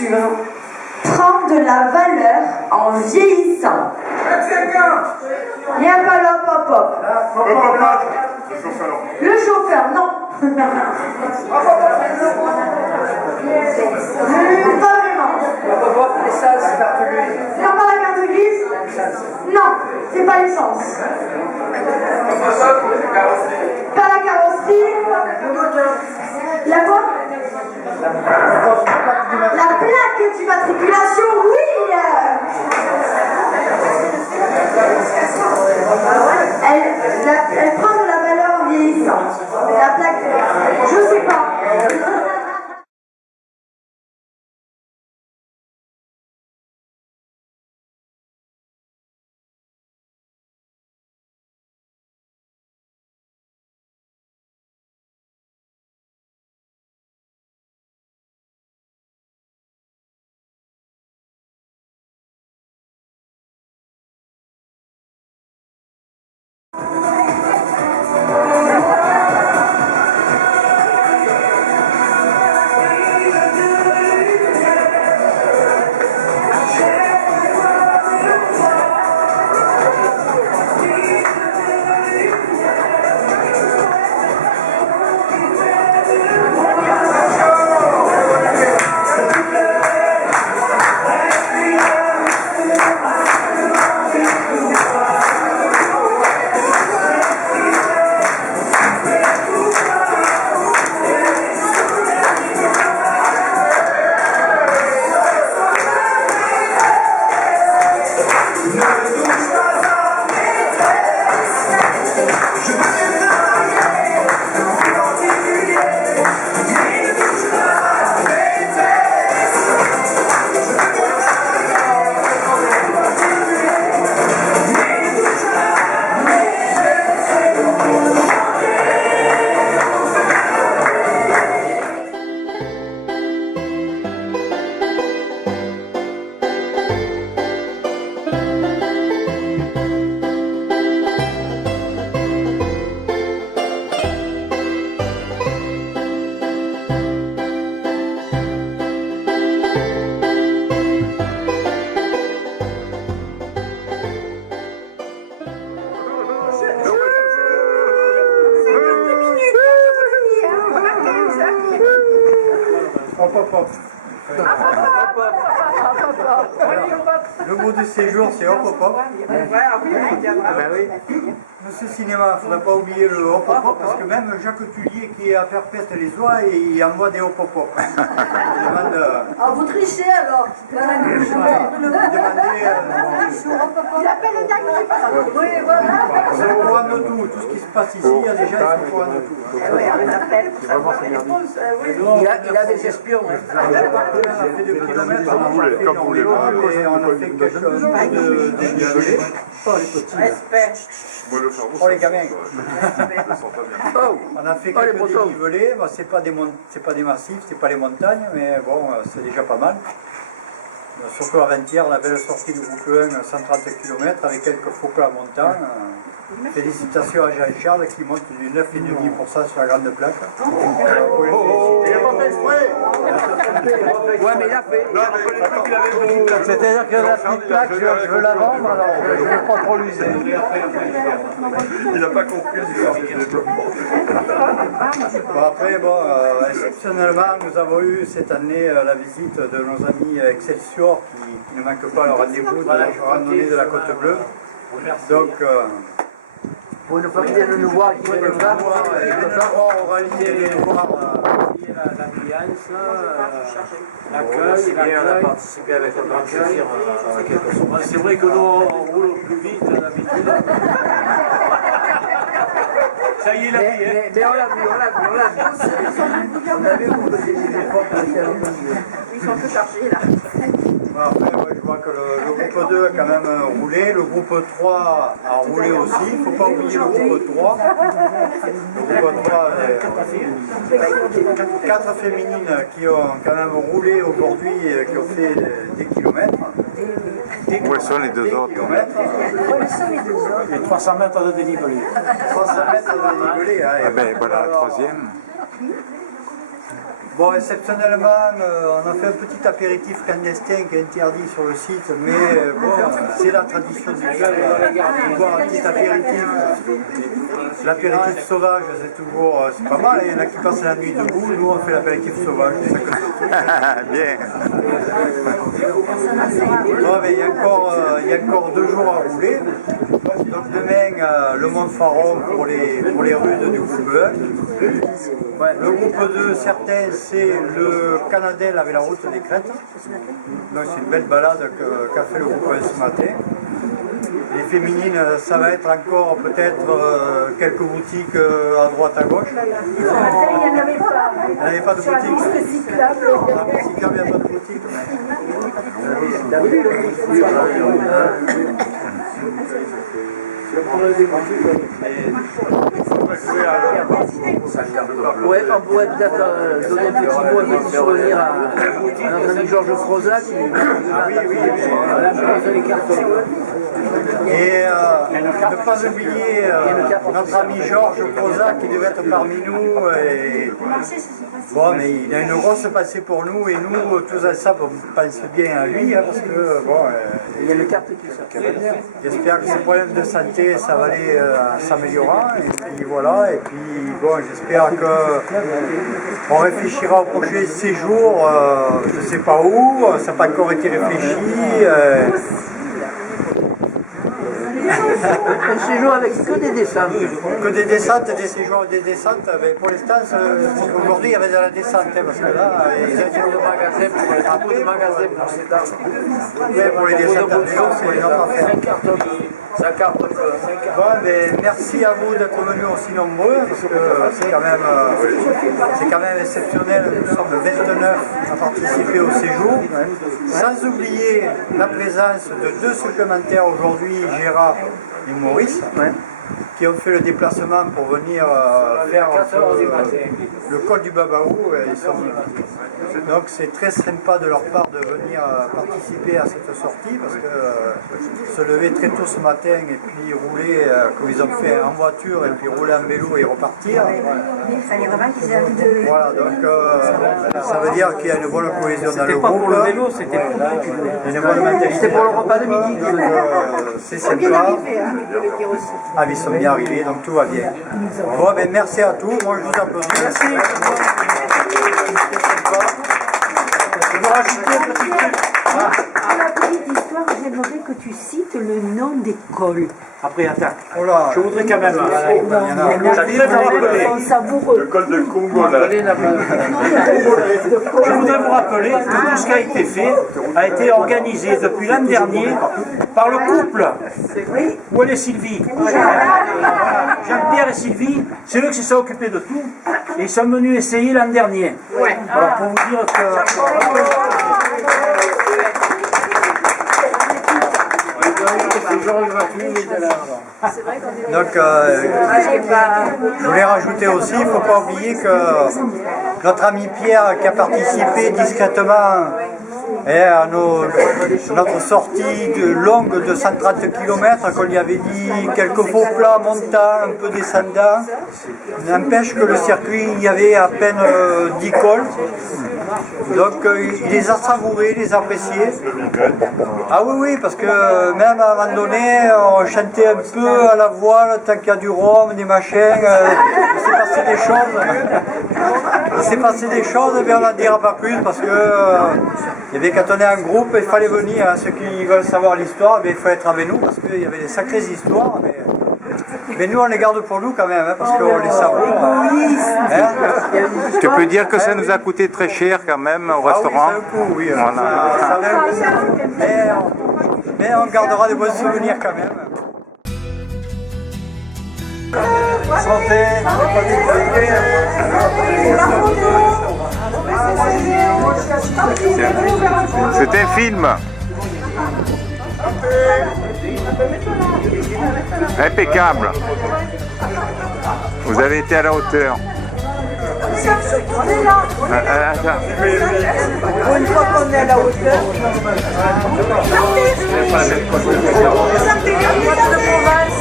voiture prend de la valeur en vieillissant. Il n'y a pas là, hop, hop. Le chauffeur, non. Pas vraiment. Non, pas la carte grise. Non, c'est pas l'essence. Pas la carrosserie. La quoi? La plaque d'immatriculation, oui. Elle prend de la valeur en vieillissant. Mais la plaque, je sais pas. Le mot de séjour, c'est hop hop hop. Ce cinéma, il ne faudrait pas oublier le hop hop hop, parce que même Jacques Tullier qui est à Perpète les oies, il envoie des hop hop hop. Vous trichez alors. Il appelle le diagnostic. Oui, voilà. C'est au courant de tout ce qui se passe ici, il y a déjà ils sont au courant de tout. Il a des espions. On a fait des kilomètres, on a fait énormément, et on a fait quelque chose de dénivelé. Oh les petits. Oh les gamins. On a fait quelques dénivelés, bon, c'est pas des massifs, c'est pas les montagnes, mais bon, c'est déjà pas mal. Surtout la 20e, la belle sortie du groupe 1, 130 km avec quelques focus à montagne. Félicitations à Jean-Charles qui monte du 9,5% sur la grande plaque. Il n'a pas fait exprès. Ouais, mais il a fait. C'est-à-dire que la petite plaque, je veux la vendre, alors je ne veux pas trop l'user. Il n'a pas compris le développement. Bon, après, exceptionnellement, nous avons eu cette année la visite de nos amis Excelsior qui ne manquent pas le rendez-vous de la randonnée de la Côte Bleue. Donc, Pour une fois qu'ils viennent nous voir, qu'ils viennent nous voir, on va aller les voir. L'ambiance, l'accueil, on a participé avec un grand plaisir à quelque chose. c'est vrai que nous on roule plus vite d'habitude. Ça y est, la vie, hein. Mais on l'a vu. On a vu que vous faisiez des efforts pour essayer à nous. Ils sont tous chargés là. Après, je vois que le groupe 2 a quand même roulé, le groupe 3 a roulé aussi, il ne faut pas oublier le groupe 3. Le groupe 3, 4 féminines qui ont quand même roulé aujourd'hui, qui ont fait des kilomètres. Où sont les deux autres? Et 300 mètres de dénivelé. 300 mètres de dénivelé. Ah ben voilà la troisième. Bon, exceptionnellement, on a fait un petit apéritif clandestin qui est interdit sur le site, mais bon, c'est la tradition du club, boire un petit apéritif. L'apéritif sauvage, c'est toujours, c'est pas mal, il y en a qui passent la nuit debout, nous on fait l'apéritif sauvage. Bien. Bon, mais il y a encore 2 jours à rouler. Donc demain, le Montfaron pour les rudes du groupe 1. Le groupe 2, certains, c'est le Canadel avec la route des Crêtes. Donc c'est une belle balade qu'a fait le groupe 1 ce matin. Les féminines, ça va être encore peut-être quelques boutiques à droite à gauche. Il n'y en avait pas. Il n'y avait pas de boutique. Piste cyclable. La piste cyclable, il n'y a pas de boutique. On pourrait peut-être donner un petit mot, un petit souvenir à notre ami Georges Frozac. Et ne pas oublier notre ami Georges Frozac qui devait être parmi nous. Bon, mais il a une grosse passée pour nous et nous, tous ensemble, on pense bien à lui parce que, bon, Il y a le carte qui sort. j'espère que ses problèmes de santé, ça va aller s'améliorant. Et puis voilà, et puis bon, j'espère qu'on réfléchira au prochain séjour, je ne sais pas où, ça n'a pas encore été réfléchi. Un séjour avec que des descentes. Que des descentes, des séjours, des descentes. Mais pour l'instant, aujourd'hui, il y avait de la descente, parce que là, ils ont été au magasin pour les drapeaux de magasin pour ces dames. Oui, pour les descentes en vélo, c'est une autre affaire. Bon, mais merci à vous d'être venus aussi nombreux, parce que c'est quand même exceptionnel. Nous sommes 29 à participer au séjour. Sans oublier la présence de 2 supplémentaires aujourd'hui, Gérard et Maurice, qui ont fait le déplacement pour venir faire le col du Babaou. Donc c'est très sympa de leur part de venir participer à cette sortie parce que se lever très tôt ce matin et puis rouler comme ils ont fait en voiture et puis rouler en vélo et repartir. Il fallait vraiment qu'ils aient envie de... Voilà, donc ça veut dire qu'il y a une bonne cohésion dans le groupe. Pour le vélo, c'était Une bonne mentalité. C'était pour le repas de midi. C'est sympa. Ah, ils sont bien arrivés, donc tout va bien. Bon, ben merci à tous. Moi, je vous applaudis. Merci. Pour la petite histoire, j'aimerais que tu cites le nom des cols. Après, attends. Oh là. Je voudrais quand même. Le col de Congo, là. Je voudrais vous rappeler que tout ce qui a été fait a été organisé depuis l'an dernier par le couple. Où est Sylvie? Jean-Pierre et Sylvie, c'est eux qui se sont occupés de tout. Et ils sont venus essayer l'an dernier. Alors pour vous dire que... Donc, je voulais rajouter aussi, il ne faut pas oublier que notre ami Pierre qui a participé discrètement à notre sortie longue de 130 km, qu'on lui avait dit quelques faux plats montants, un peu descendants, n'empêche que le circuit, il y avait à peine 10 cols. Donc il les a savourés, il les a appréciés. Ah oui, parce que même à un moment donné, on chantait un peu à la voile, tant qu'il y a du rhum, des machins, il s'est passé des choses. Il s'est passé des choses, mais on n'en dira pas plus parce que il y avait qu'à tenir un groupe, il fallait venir. Hein, ceux qui veulent savoir l'histoire, il faut être avec nous parce qu'il y avait des sacrées histoires. Mais nous, on les garde pour nous quand même, hein, parce qu'on les savoure. Hein. Tu peux dire que ça nous a coûté très cher quand même au restaurant. Ah oui, ça a un coût, oui. Voilà. Ça avait un coût. Mais on gardera de bons souvenirs quand même. Santé. C'est un film. Impeccable. Vous avez été à la hauteur. Pour une fois qu'on est à la hauteur.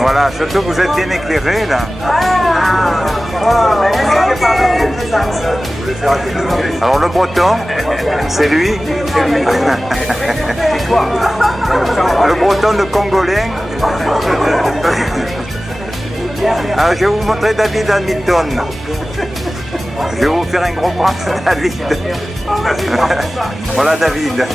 Voilà, surtout que vous êtes bien éclairé là. Alors le breton, c'est lui. Le breton de Congolais. Alors je vais vous montrer David Hamilton. Je vais vous faire un gros bras de David. Voilà David.